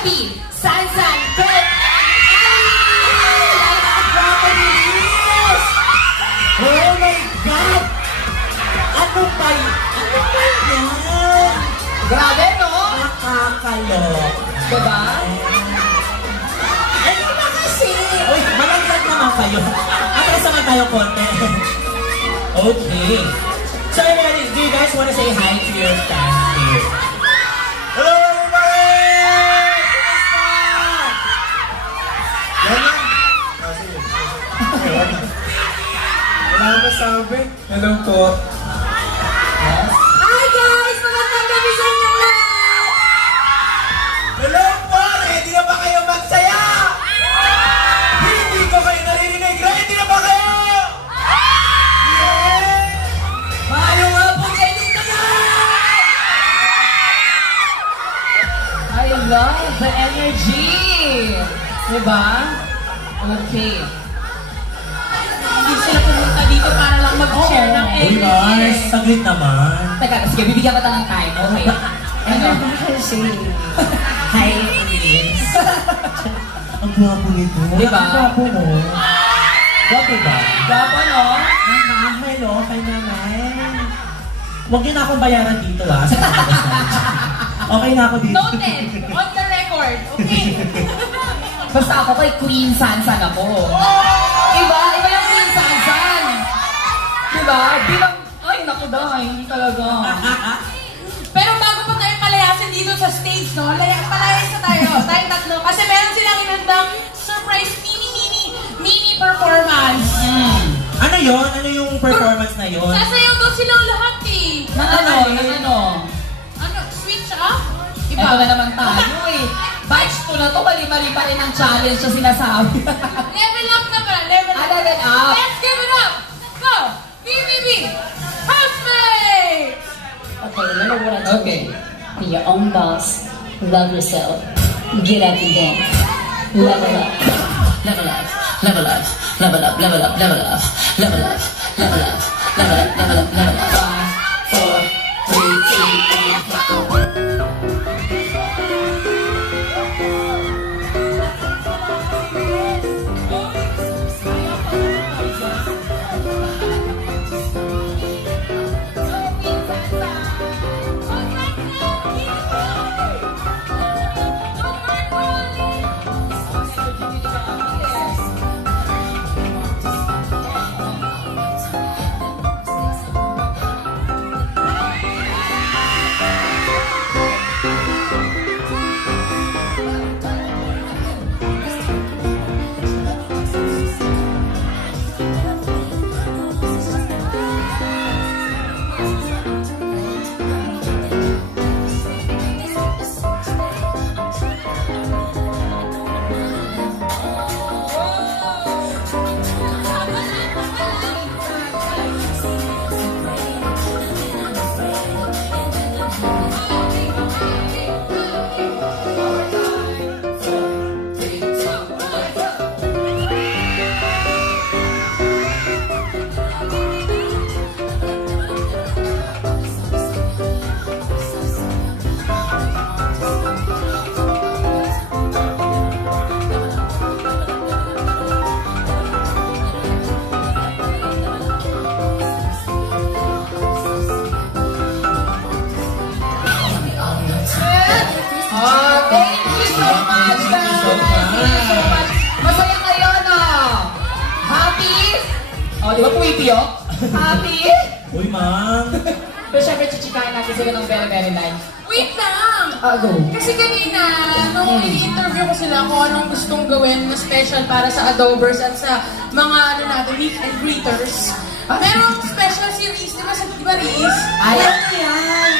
Abby, Sansan, Kurt, Oh my God! Ano ba yan? Grabe, no? Nakakalok. Diba? Ano ba kasi? Uy, malaglag naman kayo. Atras naman tayo konti. Okay. So anyway, do you guys want to say hi to your fans here? Hello everybody! Kumusta? Yan na. Wala na sabi. Hello po. Yes? Hi guys! Magandang gabi sa inyo lahat! Hello po! Ready na ba kayo magsaya? Hindi ko kayo naririnig. Ready na ba kayo? Yeah! Mahalo nga po kayo dito na! I love the energy! Diba? Okay. Hindi sila pumunta dito para lang mag-share ng Uy, energy. nice. Saglit naman. Teka, sige, bibigyan ka ng time. Okay. Ano ba kasi? Hi, Liz. Ang gwapo nito. Diba? Ang gwapo mo. Gwapo ba? Gwapo, no? Hello, kay naman. Huwag niyo na akong bayaran dito, ha? Okay na ako dito. Noted! On the record! Okay! Basta ako kay Queen Sansan ako. Iba? Iba yung Queen Sansan! Diba? Bilang... Ay, naku dahil, hindi talaga. Pero bago pa tayo palayasin dito sa stage, no? Palayas na tayo. Tayong tatlo. Kasi meron silang inandang surprise mini performance. Ano yun? Ano yung performance na yun? Sasayaw daw silang lahat eh. Ano? Switch up? Iba. Ito na naman tayo eh. Batch 2 na to, mali-mali pa rin ang challenge na sinasabi. Level up na ba? Level up. Level up. Let's give it up. Go! BBB! Housemate! Okay, number one. Okay. Be your own boss. Love yourself. Get up and dance. Level up. Level up. Level up. Level up. Level up. Level up. Level up. Level up. Level up. Level up. Level up. 5, 4, 3, 2, 1. O, di ba puwipi o? Happy? Uy, ma'am. Pero syempre, chichikain natin sila ng very, very nice. Wait lang! Go. Kasi kanina, nung i-interview ko sila kung anong gustong gawin na special para sa Adobers at sa mga ano natin, meet and greeters. Merong special series, di ba Riz? Ayaw yan!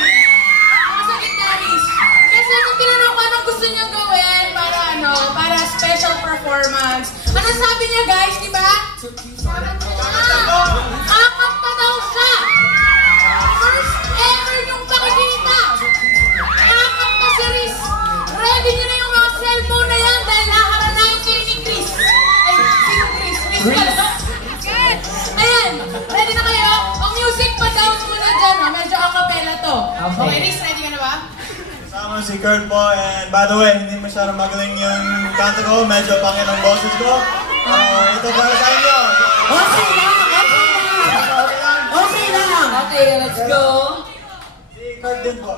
Sa gitna, Riz. Kasi nung tinanong ko anong gusto niyang gawin para special performance. Ano sabi niya guys, di ba? Kakanta daw siya! First ever yung pakikita! Kakanta si Riz! Ready niyo na yung mga cellphone na yan dahil haharanayin kayo ni Chris! Ay, sino Chris? Riz pala! Ayan! Ready na kayo? Ang music pa down muna dyan, ha? Medyo a cappella to. Okay, Riz, ready ka na ba? Ako si Kurt po, and by the way, hindi masyadong magaling yung kanta ko, medyo pangit ang boses ko. Ito para sa inyo. Okay lang! Okay lang! Okay, let's go. Si Kurt din po.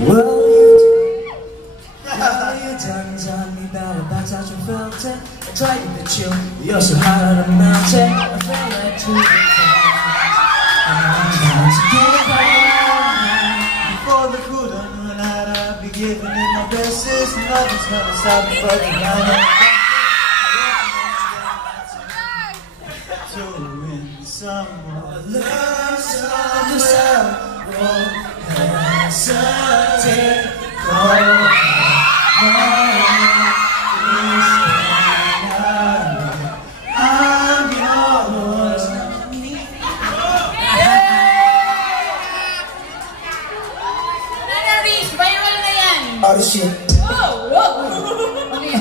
Well, you done me better, that's how you felt it. I tried to get you, you're so hot on a mountain. I fell right to the ground. I'm trying to get it right. Before the cool done run out, I'll be giving it my best. There's nothing's gonna stop me but the line. To win someone, love someone, won't hesitate. I'm yours. Nanaris, viral na yan. Oh shit. Wow, wow. Ano yun?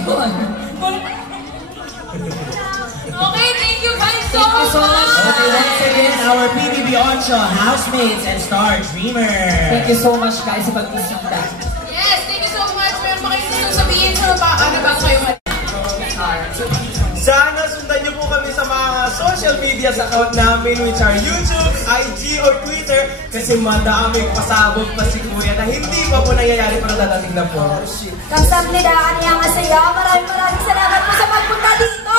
Okay, thank you guys so Thank you so much. Okay, once again, our PBB Oncho housemates and star dreamer. Thank you so much guys sa pag-isita. Yes, thank you so much. Meron pa kayo gusto sabihin sa ano ba kayo? Sana sundan niyo po kami sa mga social media account namin, which are YouTube, IG, or Twitter, kasi madaming pasabog pa si Kuya na hindi pa po nangyayari pero dadating na po. Kamsahamnidaan niya nga saya. Maraming salamat po sa pagpunta dito!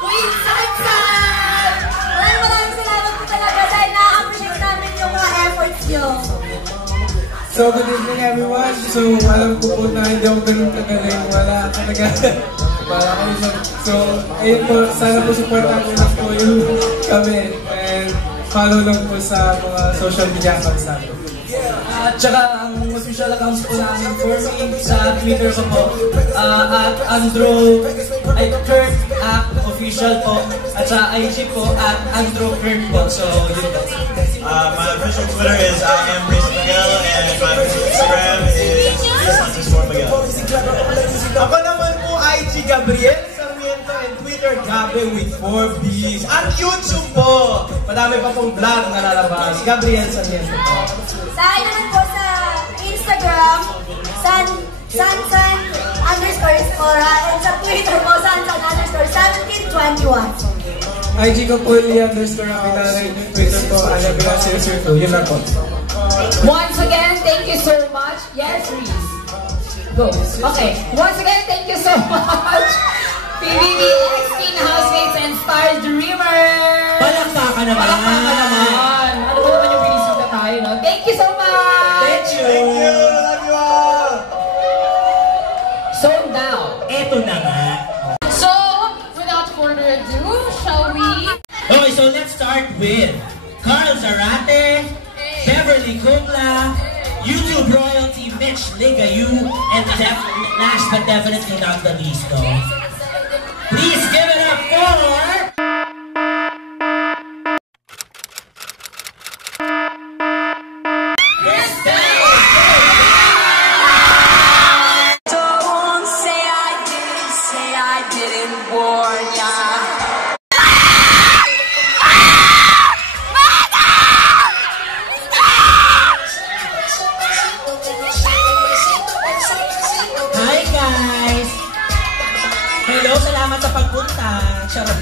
Queen Sansan! Maraming salamat po talaga dahil na-appreciate namin yung mga efforts nyo. So, good evening everyone. So, alam ko po na hindi ako ganun kagaling. Wala talaga. Para kayo so, ayun po, sana po supportan ko lang po yung kami. And follow lang po sa mga social media accounts namin. At saka ang official accounts po namin for me sa Twitter ko po, at Kurt official po, at sa IG po at Andrew Kurt po. So, yun po. My official Twitter is I am Reese Miguel, and my official Instagram is Reese_Miguel. Ako naman po IG Gabriel Sarmiento and Twitter Gabe with 4 B's. At YouTube po, madami pa pong vlog na lalabas. Gabriel Sarmiento po. Sa akin naman po sa Instagram, Sansan_Escora, and sa Twitter po, Sansan_1721. IG ko po Lee_Aguilar, yung Twitter ko, Alabilas002. Yun na po. Once again, thank you so much. Yes, Reese. Go. Okay. Once again, thank you so much. PBB, X-Teen Housemates, and Star Dreamer. Palakpakan naman! Palakpakan naman. Ano ba naman yung binisita tayo, no? Thank you so much. Thank you! Thank you! Love you all! So now, Eto na nga. So, without further ado, shall we? Okay, so let's start with Carl Zarate, Beverly Kugla, YouTube royalty Mitch Ligayu, and last but definitely not the least, no? Please give it up for... Don't say I didn't warn ya. Hi guys! Hello, salamat sa pagpunta. Charot.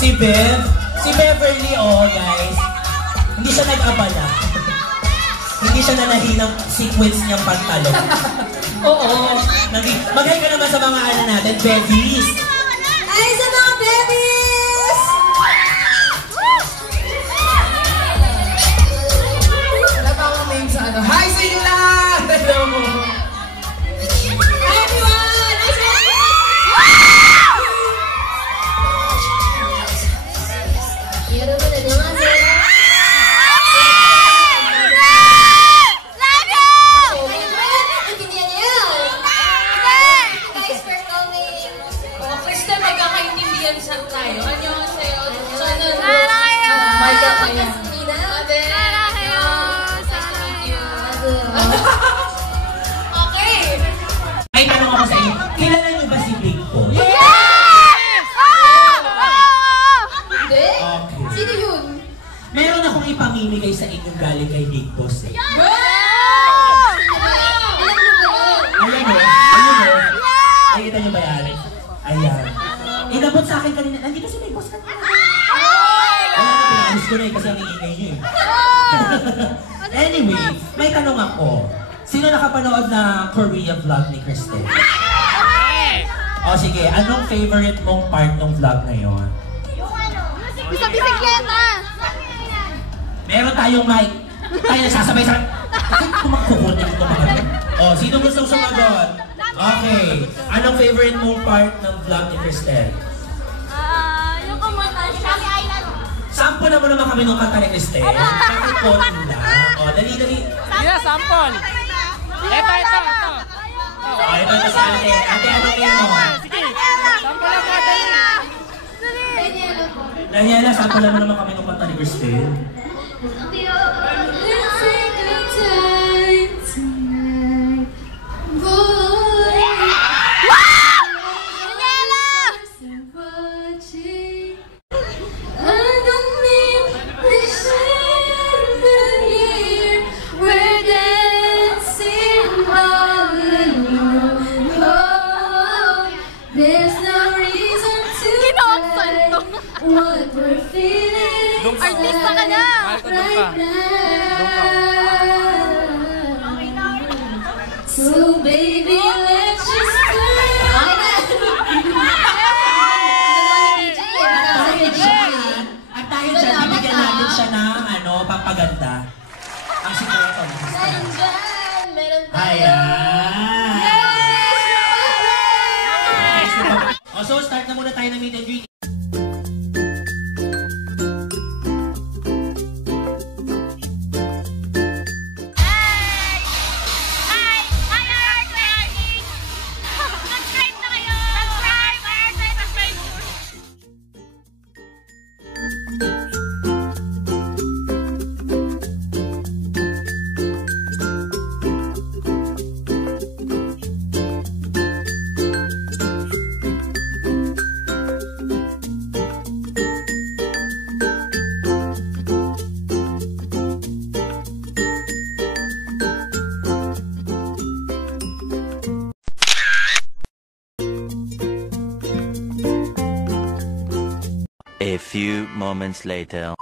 Si Beverly, oh guys, hindi siya nag-abala. Hindi siya nanahinang sequence niyang pantalon. oo. Mag-hi ka naman sa mga ano natin, babies. Ay, sa mga babies! Wala pa akong name sa ano. Hi sa inyo lahat! Hello mo. Hi everyone! Nice to meet you! 여러분 안녕하세요. Thank you guys for coming. pong ipamimigay sa inyong galing kay Big Boss eh. Ayan o. Nakikita niyo ba yan? Ayan. Inabot sa akin kanina. Nandito si Big Boss kanina. Ayan, pinalis ko na eh kasi ang iingay niyo eh. Anyway, may tanong ako. Sino nakapanood na Korea vlog ni Cristel? O sige, anong favorite mong part ng vlog na yon? Yung sa bisikleta! Meron tayong mic. Tayo nagsasabay sa... Bakit kumakukurtin ito mga ito? O, sino gustong sumagot? Okay. Anong favorite mong part ng vlog ni Cristel? Yung kumanta siya. Sample naman naman kami nung kanta ni Cristel. Bakit po nila? O, dali. Yeah, sample. Ito. O, ito sa ate. Ate, ano kayo mo? Sige. Sample lang po, dali. Daniela, sample naman kami nung kanta ni Cristel. What we're feeling Artista ka na! right now. So baby, let's just At dahil dyan, bibigyan natin siya ng pampaganda. Ang sikreto. Ayan! So, start na muna tayo ng meet and greet. A few moments later.